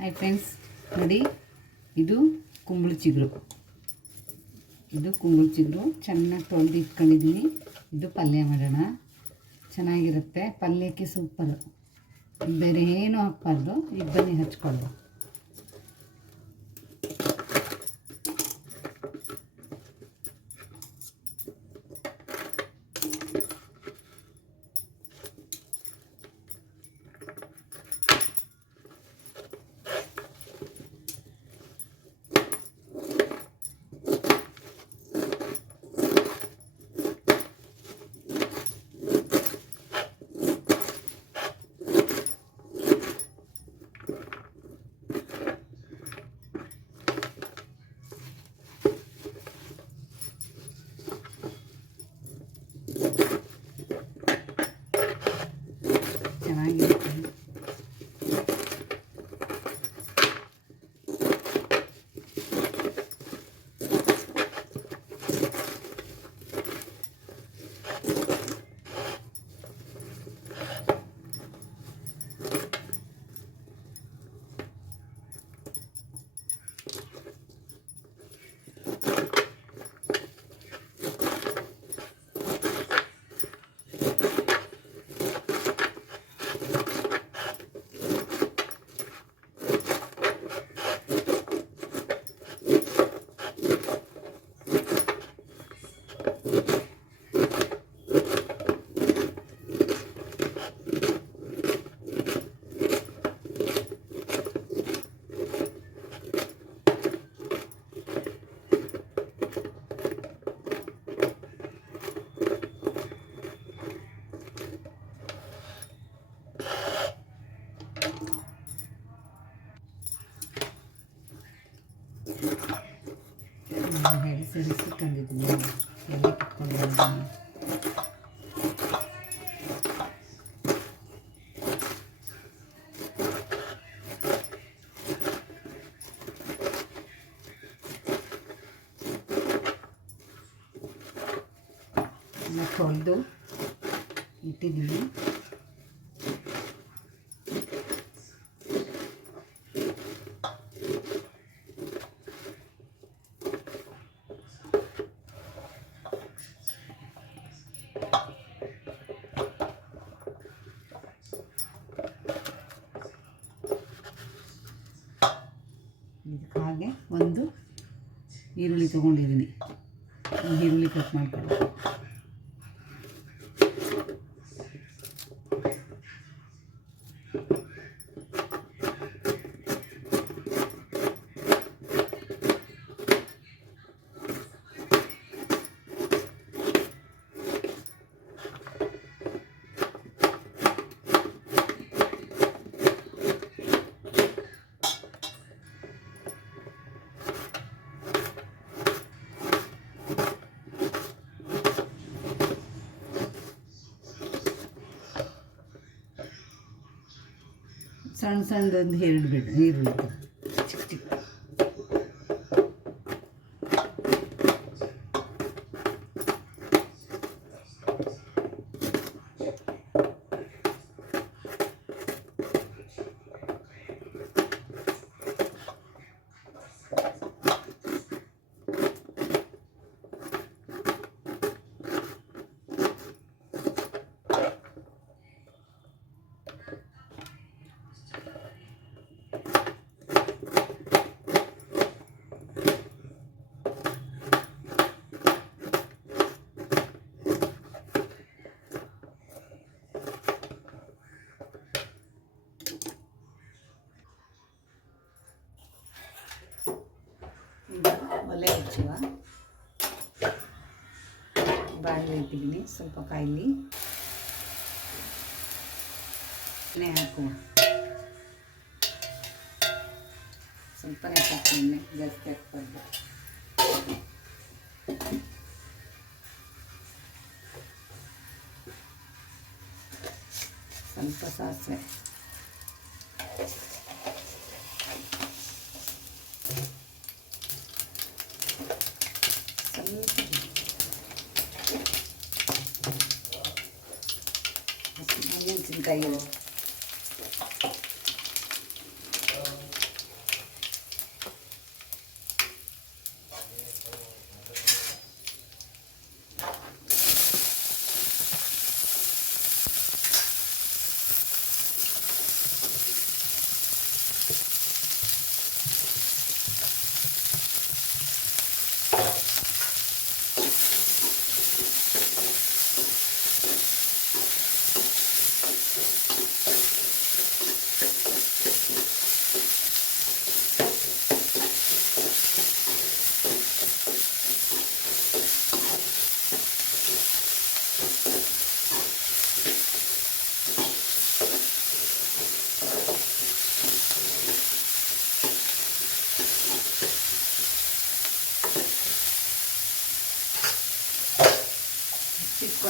Hi friends ನೋಡಿ ಇದು ಕುಂಬಳ ಚಿಗುರು. ಇದು ಕುಂಬಳ ಚಿಗುರು, ಚೆನ್ನಾಗಿ ತೊಳೆದು ಇಟ್ಕೊಂಡಿದ್ದೀನಿ ಇದು ಪಲ್ಯ ಮಾಡೋಣ. ಚೆನ್ನಾಗಿರುತ್ತೆ. ಪಲ್ಯಕ್ಕೆ ಸೂಪರು ಬೇರೆ ಏನೂ ಹಾಕ್ಬಾರ್ದು. ಇದನ್ನೇ ಬನ್ನಿ ಸರಿಸಿ ತಂದಿದ್ದೀನಿ ಎಲ್ಲಿ ಕಿತ್ಕೊಂಡು ಬಂದಿದ್ದೀನಿ ಎಲ್ಲ ತೊಳೆದು ಇಟ್ಟಿದ್ದೀನಿ ಹಾಗೆ ಒಂದು ಈರುಳ್ಳಿ ತೊಗೊಂಡಿದ್ದೀನಿ. ಈರುಳ್ಳಿ ಕಟ್ ಮಾಡ್ಕೊಳ್ಳಿ. ಸಣ್ಣ ಸಣ್ಣದೊಂದು ಎರಡು ಬಿಡು ಈರುಳ್ಳಿ ಚಿಕ್ಕ ಚಿಕ್ಕ ಒಲೆ ಹಚ್ಚುವ ಬಾಣಲೆ ಇಟ್ಟಿದ್ದೀನಿ ಸ್ವಲ್ಪ ಕಾಯಿಲಿ ಎಣ್ಣೆ ಹಾಕುವ ಸ್ವಲ್ಪನೇ ಸಾಕು ಎಣ್ಣೆ ಜಾಸ್ತಿ ಹಾಕ್ಬಾರ್ದು ಸ್ವಲ್ಪ ಸಾಸಿವೆ 你干净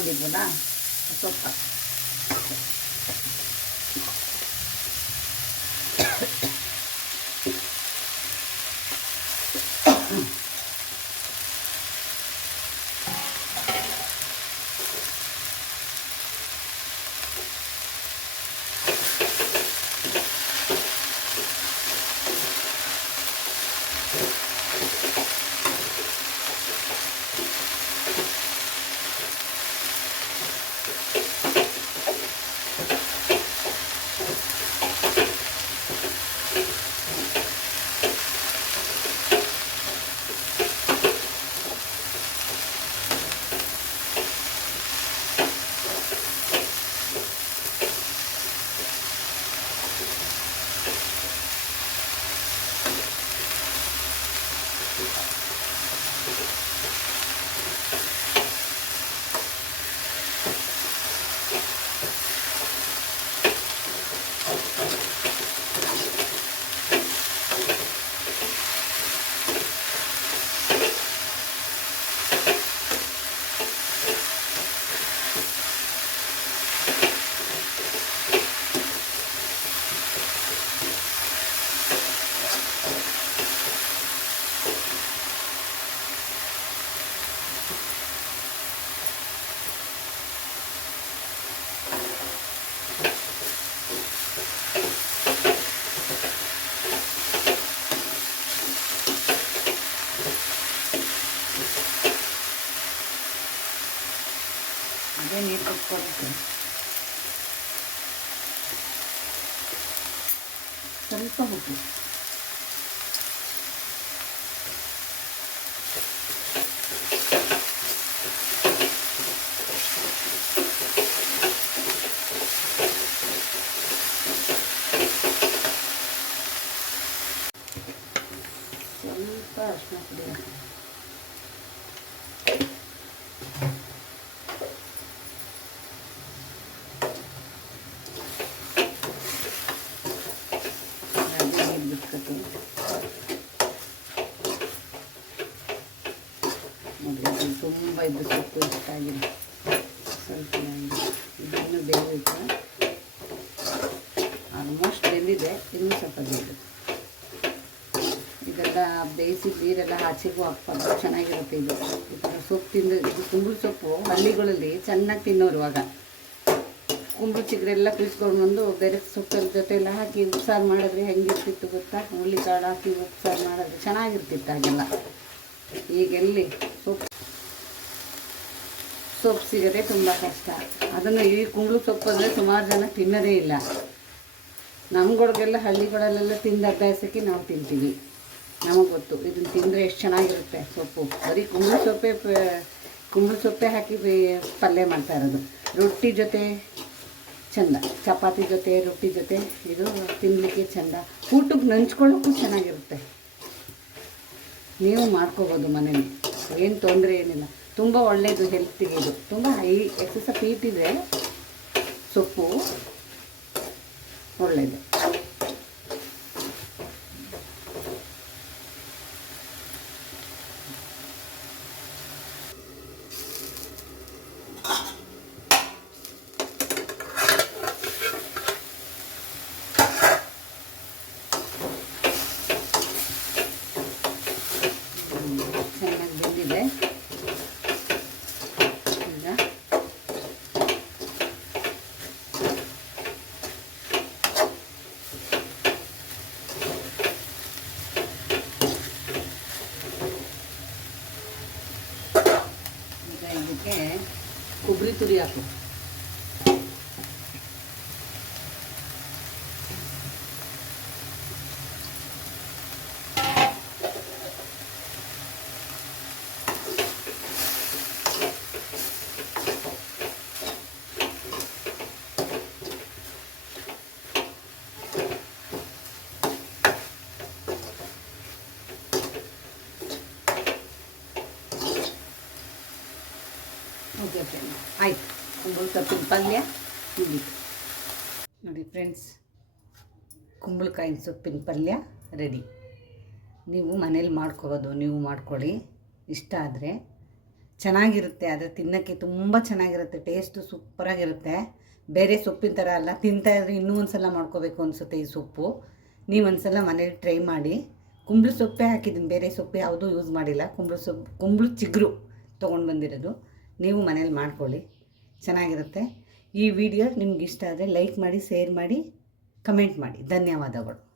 对不啦，不错。ಸ್ವಲ್ಪ ಉಪ್ಪು ಸ್ವಲ್ಪ ಈಗ ಆಲ್ಮೋಸ್ಟ್ ಬೆಂದಿದೆ, ಇನ್ನೂ ಸ್ವಲ್ಪ ಬೇಯಿದೆ ಇದೆಲ್ಲ ಬೇಯಿಸಿ ನೀರೆಲ್ಲ ಹಾಸಿಗೂ ಹಾಕ್ಬಾರ್ದು ಚೆನ್ನಾಗಿರುತ್ತೆ ಇದು. ಈ ಥರ ಸೊಪ್ಪು ತಿಂದು, ಇದು ಕುಂಬಳ ಸೊಪ್ಪು ಹಳ್ಳಿಗಳಲ್ಲಿ ಚೆನ್ನಾಗಿ ತಿನ್ನೋರು ಆಗ ಕುಂಬಳ ಚಿಗ್ರೆಲ್ಲ ಕುಯ್ಸ್ಕೊಂಡು ಬಂದು ಬೇರೆ ಜೊತೆ ಎಲ್ಲ ಹಾಕಿ ಉಪ್ಸಾರು ಮಾಡಿದ್ರೆ ಹೆಂಗಿರ್ತಿತ್ತು ಗೊತ್ತಾ? ಹುಳಿ ಕಾಳು ಹಾಕಿ ಉಪ್ಸಾರು ಮಾಡಿದ್ರೆ ಚೆನ್ನಾಗಿರ್ತಿತ್ತು ಹಾಗೆಲ್ಲ. ಈಗೆಲ್ಲಿ ಸೊಪ್ಪು ಸೊಪ್ಪು ಸಿಗೋದೇ ತುಂಬ ಕಷ್ಟ. ಅದನ್ನು ಈ ಕುಂಬಳ ಸೊಪ್ಪು ಅಂದರೆ ಸುಮಾರು ಜನ ತಿನ್ನೋದೇ ಇಲ್ಲ. ನಮ್ಗಳಿಗೆಲ್ಲ ಹಳ್ಳಿಗಳಲ್ಲೆಲ್ಲ ತಿಂದ ಅಭ್ಯಾಸಕ್ಕೆ ನಾವು ತಿಂತೀವಿ. ನಮಗೆ ಗೊತ್ತು ಇದನ್ನು ತಿಂದರೆ ಎಷ್ಟು ಚೆನ್ನಾಗಿರುತ್ತೆ ಸೊಪ್ಪು. ಬರೀ ಕುಂಬಳ ಸೊಪ್ಪೆ ಕುಂಬಳು ಸೊಪ್ಪೆ ಹಾಕಿ ಪಲ್ಯ ಮಾಡ್ತಾ ಇರೋದು. ರೊಟ್ಟಿ ಜೊತೆ ಚಂದ, ಚಪಾತಿ ಜೊತೆ, ರೊಟ್ಟಿ ಜೊತೆ, ಇದು ತಿನ್ನಲಿಕ್ಕೆ ಚಂದ. ಊಟಕ್ಕೆ ನಂಚ್ಕೊಳ್ಳೋಕ್ಕೂ ಚೆನ್ನಾಗಿರುತ್ತೆ. ನೀವು ಮಾಡ್ಕೋಬೋದು ಮನೇಲಿ. ಏನು ತೊಂದರೆ ಏನಿಲ್ಲ. ತುಂಬ ಒಳ್ಳೆಯದು ಹೆಲ್ತಿಗೆ ಇದು. ತುಂಬ ಹೈ ಎಕ್ಸಸ್ ಹೀಟ್ ಇದೆ ಸೊಪ್ಪು ಒಳ್ಳೆಯದು ಚೆನ್ನಾಗಿ ಬೆಂದಿದೆ ಈಗ ಈಗ ಇದಕ್ಕೆ ಕೊಬ್ಬರಿ ತುರಿ ಹಾಕು ಫ್ರೆಂಡ್ ಆಯ್ತು. ಕುಂಬಳ ಸೊಪ್ಪಿನ ಪಲ್ಯ ಮುಗೀತು ನೋಡಿ ಫ್ರೆಂಡ್ಸ್ ಕುಂಬಳಕಾಯಿ ಸೊಪ್ಪಿನ ಪಲ್ಯ ರೆಡಿ ನೀವು ಮನೇಲಿ ಮಾಡ್ಕೋಬೋದು ನೀವು ಮಾಡ್ಕೊಳ್ಳಿ. ಇಷ್ಟ ಆದರೆ ಚೆನ್ನಾಗಿರುತ್ತೆ, ಆದರೆ ತಿನ್ನೋಕ್ಕೆ ತುಂಬ ಚೆನ್ನಾಗಿರುತ್ತೆ ಟೇಸ್ಟು ಸೂಪರಾಗಿರುತ್ತೆ. ಬೇರೆ ಸೊಪ್ಪಿನ ಥರ ಅಲ್ಲ, ತಿಂತಾ ಇದ್ರೆ ಇನ್ನೂ ಒಂದು ಸಲ ಮಾಡ್ಕೋಬೇಕು ಅನಿಸುತ್ತೆ ಈ ಸೊಪ್ಪು. ನೀವು ಒಂದು ಸಲ ಮನೇಲಿ ಟ್ರೈ ಮಾಡಿ. ಕುಂಬಳ ಸೊಪ್ಪೇ ಹಾಕಿದ್ದೀನಿ, ಬೇರೆ ಸೊಪ್ಪು ಯಾವುದೂ ಯೂಸ್ ಮಾಡಿಲ್ಲ. ಕುಂಬಳ ಸೊಪ್ಪು, ಕುಂಬಳ ಚಿಗುರು ತೊಗೊಂಡು ಬಂದಿರೋದು. ನೀವು ಮನೇಲಿ ಮಾಡ್ಕೊಳ್ಳಿ. ಚೆನ್ನಾಗಿರುತ್ತೆ. ಈ ವಿಡಿಯೋ ನಿಮ್ಗೆ ಇಷ್ಟ ಆದರೆ ಲೈಕ್ ಮಾಡಿ, ಶೇರ್ ಮಾಡಿ, ಕಮೆಂಟ್ ಮಾಡಿ. ಧನ್ಯವಾದಗಳು.